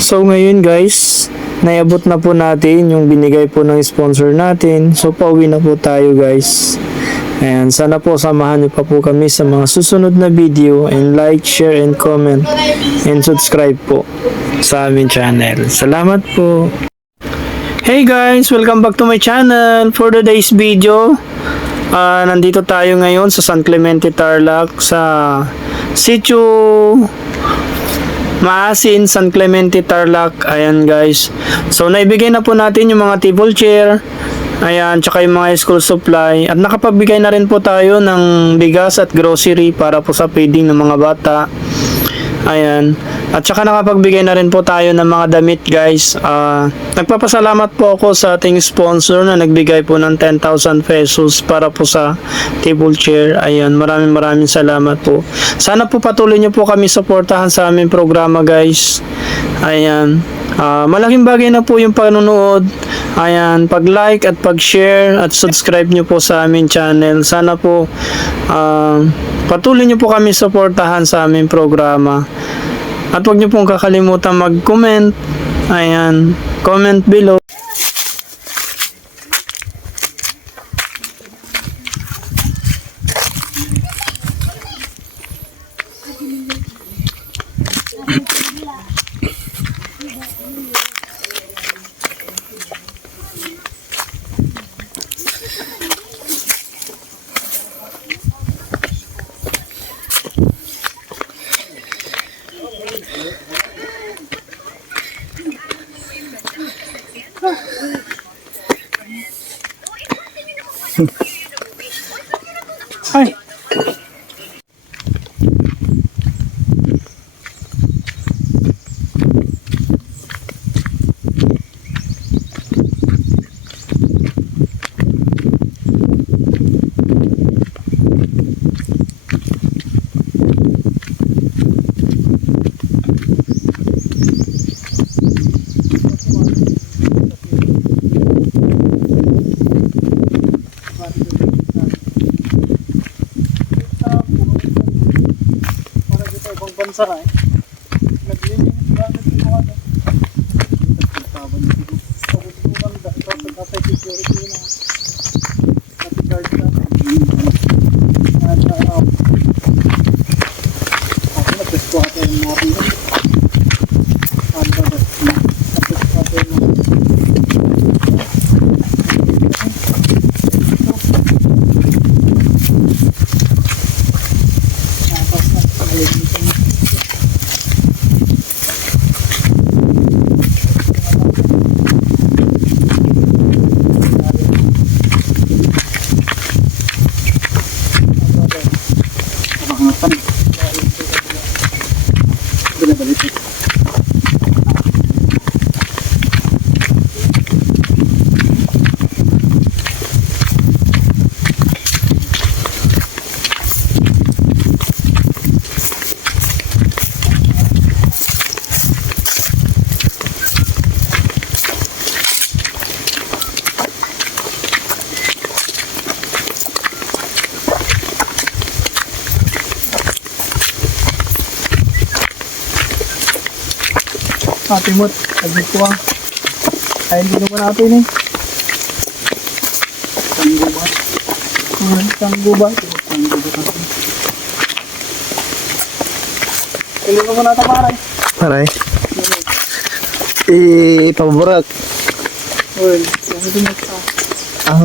So ngayon guys, naiabot na po natin yung binigay po ng sponsor natin. So pauwi na po tayo guys. Ayan, sana po samahan niyo pa po kami sa mga susunod na video and like, share, and comment and subscribe po sa aming channel. Salamat po! Hey guys! Welcome back to my channel! For today's video, ah, nandito tayo ngayon sa San Clemente Tarlac sa Sitio Maasin, San Clemente, Tarlac. Ayan guys. So naibigay na po natin yung mga table chair. Ayan, tsaka yung mga school supply. At nakapagbigay na rin po tayo ng bigas at grocery para po sa feeding ng mga bata. Ayan. At saka nakapagbigay na rin po tayo ng mga damit guys. Ah, nagpapasalamat po ako sa ating sponsor na nagbigay po ng 10,000 pesos para po sa table chair. Ayan, maraming maraming salamat po. Sana po patuloy niyo po kami suportahan sa aming programa guys. Ayan. Ah, malaking bagay na po yung panonood. Ayan, pag-like at pag-share at subscribe nyo po sa aming channel. Sana po ah, patuloy nyo po kami suportahan sa aming programa. At huwag nyo pong kakalimutan mag-comment. Ayan, comment below. Ay! para bansa na eh. Naglinis ba natin mga? Taban dito. Tapos yung banda, tapos nagkasay security na. Pati guard na. At uh, ako nag-test ko ata yung mga pino. Ano ba? Nag-test ko ata yung mga tapos nag-test Pangangatan. Binabalik. Ate mo, agad ko ah. Ay, hindi naman natin eh. Tanggo ba? Tanggo ba? Tanggo ba kasi? Ilan mo na ito paray? Paray. Eh, paborak. Well, yung ito mo sa Ah,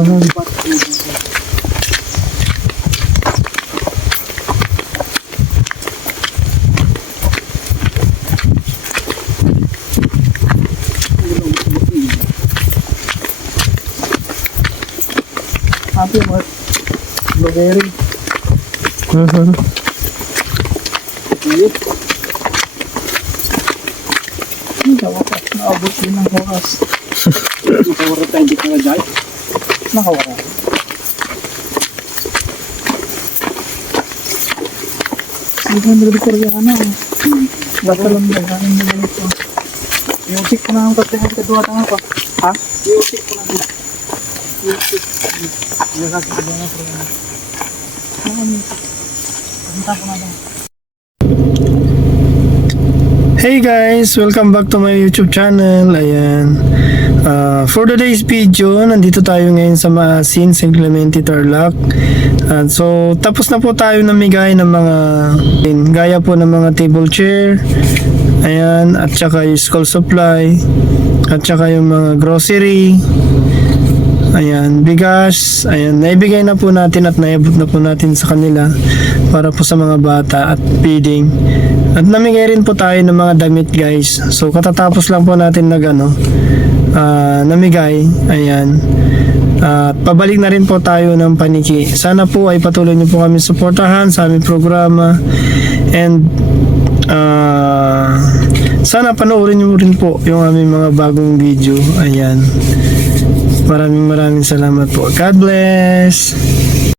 Ate mo, blueberry. mhm. Ayun. Ang wakas, naabot din ng wakas. Nakawara tayo di ka na dahil. Nakawara. Hindi na nagdi koreana. Basta lang na galing na ganito. Music ko na ang kasi ang kadua tanga pa. Ha? Music ko na. Hey guys, welcome back to my YouTube channel. Ayan. Uh, for today's video, nandito tayo ngayon sa Maasin, St. Clemente, Tarlac. At so, tapos na po tayo namigay ng mga gaya po ng mga table chair. Ayan, at saka yung school supply. At saka yung mga grocery. Ayan, bigas. Ayan, naibigay na po natin at naibot na po natin sa kanila para po sa mga bata at feeding. At namigay rin po tayo ng mga damit guys. So katatapos lang po natin nag ano, ah, namigay. Ayan. At pabalik na rin po tayo ng paniki. Sana po ay patuloy niyo po kami suportahan sa aming programa. And ah, sana panoorin niyo rin po yung aming mga bagong video. Ayan. Maraming maraming salamat po. God bless.